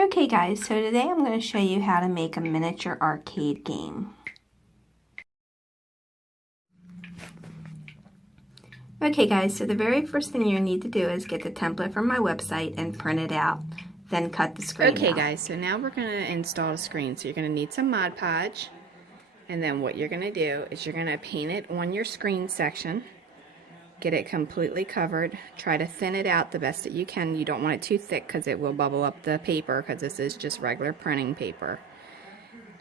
Okay guys, so today I'm going to show you how to make a miniature arcade game. Okay guys, so the very first thing you need to do is get the template from my website and print it out, then cut the screen out. Okay guys, so now we're going to install the screen. So you're going to need some Mod Podge, and then what you're going to do is you're going to paint it on your screen section. Get it completely covered. Try to thin it out the best that you can. You don't want it too thick because it will bubble up the paper, because this is just regular printing paper.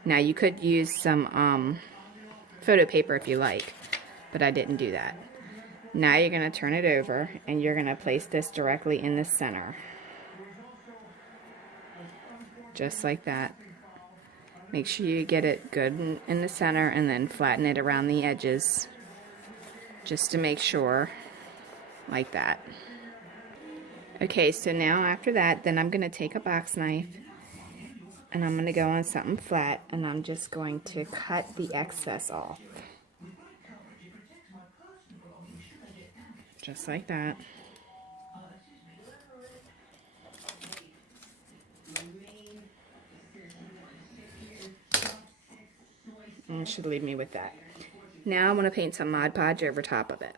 Now you could use some photo paper if you like, but I didn't do that. Now you're going to turn it over and you're going to place this directly in the center. Just like that. Make sure you get it good in the center and then flatten it around the edges, just to make sure, like that. Okay, so now after that, then I'm going to take a box knife and I'm going to go on something flat and I'm just going to cut the excess off. Just like that. And it should leave me with that. Now I'm going to paint some Mod Podge over top of it.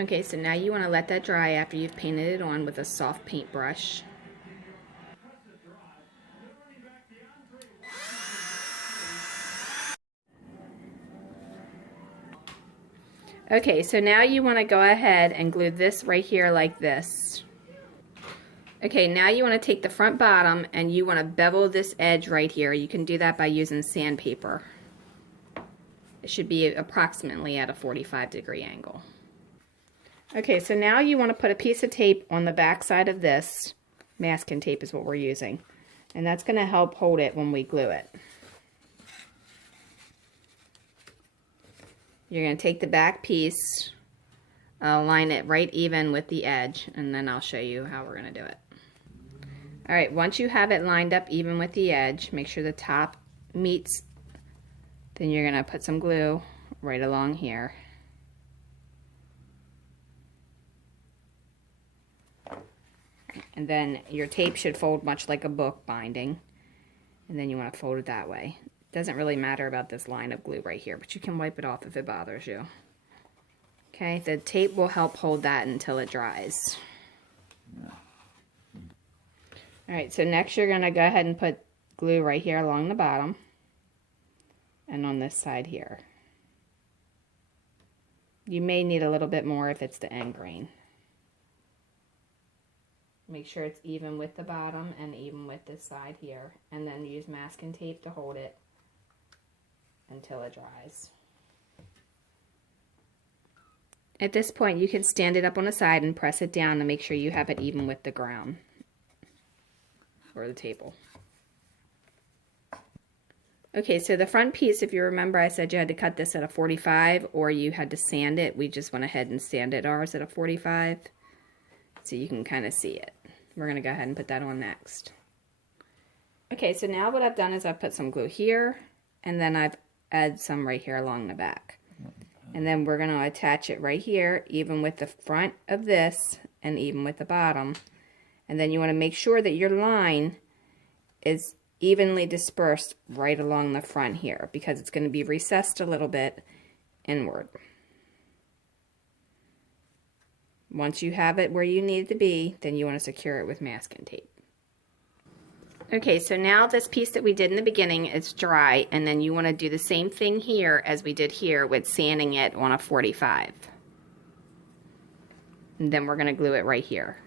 Okay, so now you want to let that dry after you've painted it on with a soft paintbrush. Okay, so now you want to go ahead and glue this right here like this. Okay, now you want to take the front bottom and you want to bevel this edge right here. You can do that by using sandpaper. It should be approximately at a 45-degree angle. Okay, so now you want to put a piece of tape on the back side of this. Masking tape is what we're using. And that's going to help hold it when we glue it. You're going to take the back piece, line it right even with the edge, and then I'll show you how we're going to do it. Alright, once you have it lined up even with the edge, make sure the top meets, then you're going to put some glue right along here. And then your tape should fold much like a book binding, and then you want to fold it that way. Doesn't really matter about this line of glue right here, but you can wipe it off if it bothers you. Okay, the tape will help hold that until it dries. Alright, so next you're going to go ahead and put glue right here along the bottom and on this side here. You may need a little bit more if it's the end grain. Make sure it's even with the bottom and even with this side here, and then use masking tape to hold it until it dries. At this point you can stand it up on the side and press it down to make sure you have it even with the ground or the table. Okay, so the front piece, if you remember, I said you had to cut this at a 45 or you had to sand it. We just went ahead and sanded ours at a 45 so you can kind of see it. We're going to go ahead and put that on next. Okay, so now what I've done is I've put some glue here and then I've added some right here along the back. And then we're going to attach it right here, even with the front of this and even with the bottom. And then you want to make sure that your line is evenly dispersed right along the front here, because it's going to be recessed a little bit inward. Once you have it where you need it to be, then you want to secure it with masking tape. Okay, so now this piece that we did in the beginning is dry, and then you want to do the same thing here as we did here with sanding it on a 45. And then we're going to glue it right here.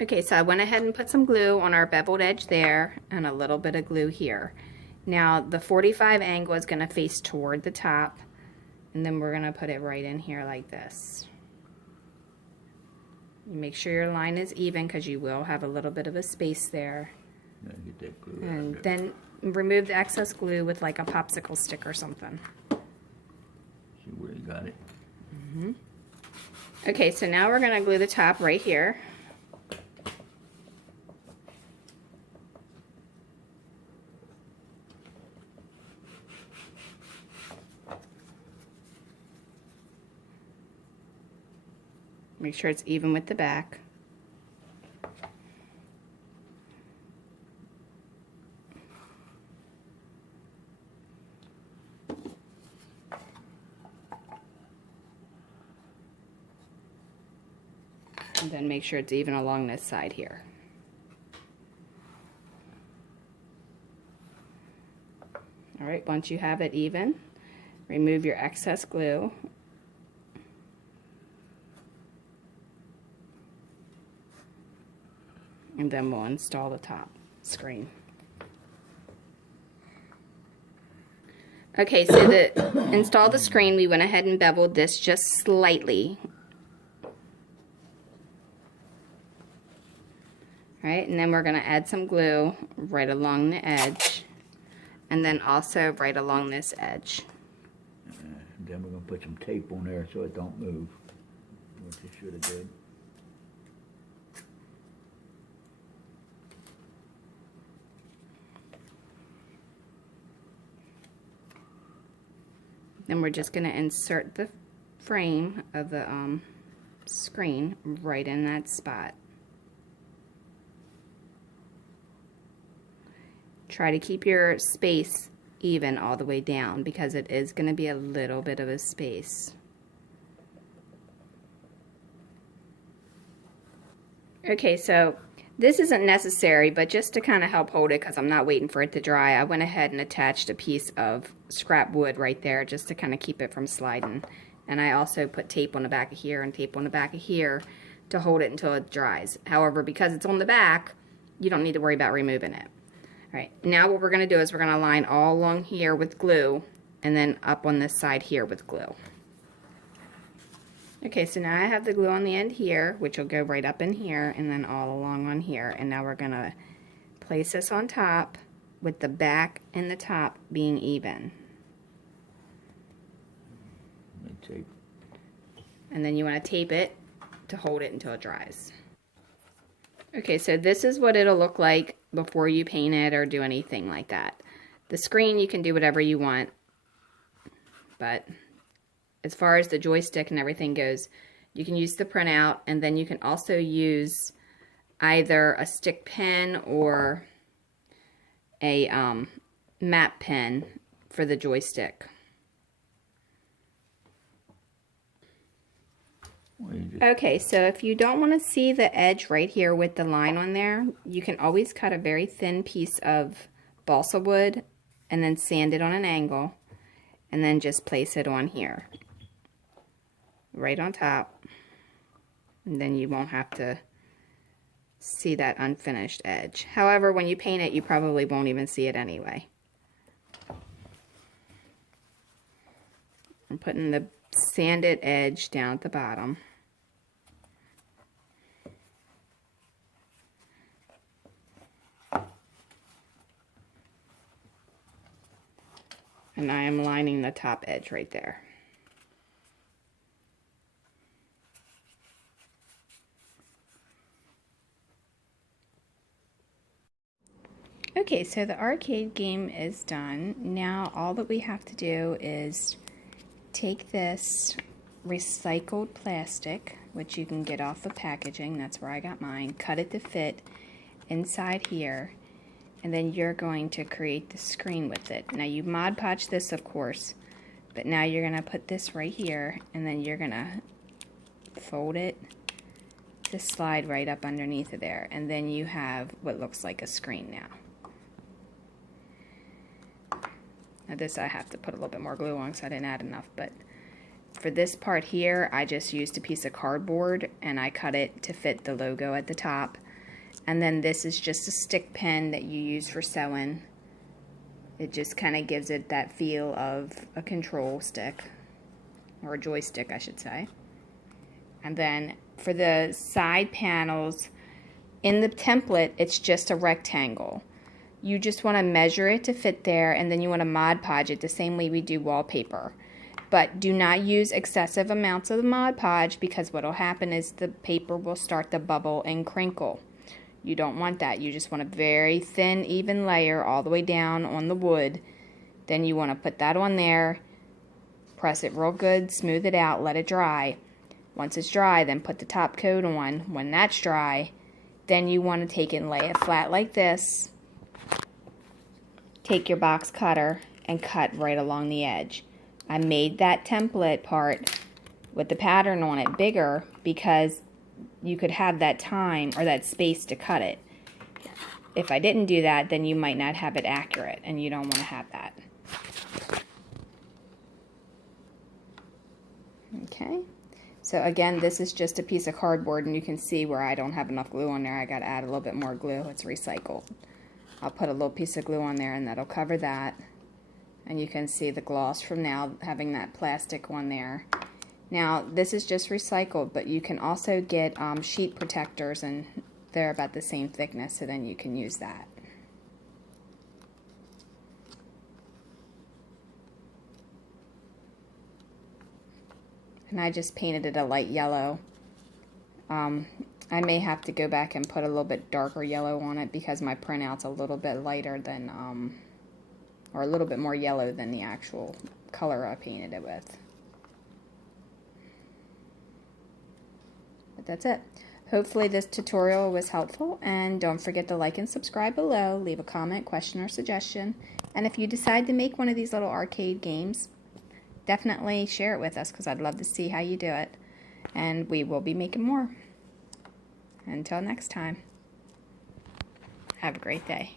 Okay, so I went ahead and put some glue on our beveled edge there and a little bit of glue here. Now the 45 angle is going to face toward the top, and then we're going to put it right in here like this. You make sure your line is even because you will have a little bit of a space there. And then remove the excess glue with like a popsicle stick or something. See where you got it. Okay, so now we're going to glue the top right here. Make sure it's even with the back. And then make sure it's even along this side here. All right, once you have it even, remove your excess glue. And then we'll install the top screen. Okay, so to install the screen, we went ahead and beveled this just slightly. All right, and then we're going to add some glue right along the edge, and then also right along this edge. Then we're going to put some tape on there so it don't move, which it should have did. Then we're just going to insert the frame of the screen right in that spot. Try to keep your space even all the way down because it is going to be a little bit of a space. Okay, so this isn't necessary, but just to kind of help hold it because I'm not waiting for it to dry, I went ahead and attached a piece of scrap wood right there just to kind of keep it from sliding. And I also put tape on the back of here and tape on the back of here to hold it until it dries. However, because it's on the back, you don't need to worry about removing it. All right, now what we're going to do is we're going to line all along here with glue and then up on this side here with glue. Okay, so now I have the glue on the end here, which will go right up in here and then all along on here. And now we're going to place this on top with the back and the top being even. Tape. And then you want to tape it to hold it until it dries. Okay, so this is what it'll look like before you paint it or do anything like that. The screen, you can do whatever you want, but as far as the joystick and everything goes, you can use the printout, and then you can also use either a stick pen or a map pen for the joystick. Okay, so if you don't want to see the edge right here with the line on there, you can always cut a very thin piece of balsa wood and then sand it on an angle and then just place it on here, right on top, and then you won't have to see that unfinished edge. However, when you paint it, you probably won't even see it anyway. I'm putting the sanded edge down at the bottom. And I am lining the top edge right there. Okay, so the arcade game is done. Now all that we have to do is take this recycled plastic, which you can get off the packaging, that's where I got mine, cut it to fit inside here, and then you're going to create the screen with it. Now you Mod Podge this, of course, but now you're going to put this right here, and then you're going to fold it to slide right up underneath of there, and then you have what looks like a screen now. Now this I have to put a little bit more glue on because I didn't add enough, but for this part here, I just used a piece of cardboard and I cut it to fit the logo at the top. And then this is just a stick pen that you use for sewing. It just kind of gives it that feel of a control stick, or a joystick I should say. And then for the side panels, in the template, it's just a rectangle. You just want to measure it to fit there, and then you want to Mod Podge it the same way we do wallpaper. But do not use excessive amounts of the Mod Podge, because what will happen is the paper will start to bubble and crinkle. You don't want that. You just want a very thin, even layer all the way down on the wood. Then you want to put that on there, press it real good, smooth it out, let it dry. Once it's dry, then put the top coat on. When that's dry, then you want to take it and lay it flat like this. Take your box cutter and cut right along the edge. I made that template part with the pattern on it bigger because you could have that time or that space to cut it. If I didn't do that, then you might not have it accurate, and you don't want to have that. Okay, so again, this is just a piece of cardboard, and you can see where I don't have enough glue on there. I got to add a little bit more glue. It's recycled. I'll put a little piece of glue on there, and that'll cover that. And you can see the gloss from now having that plastic one there. Now, this is just recycled, but you can also get sheet protectors, and they're about the same thickness, so then you can use that. And I just painted it a light yellow. I may have to go back and put a little bit darker yellow on it because my printout's a little bit lighter than, or a little bit more yellow than the actual color I painted it with. But that's it. Hopefully this tutorial was helpful, and don't forget to like and subscribe below, leave a comment, question, or suggestion, and if you decide to make one of these little arcade games, definitely share it with us because I'd love to see how you do it, and we will be making more. Until next time, have a great day.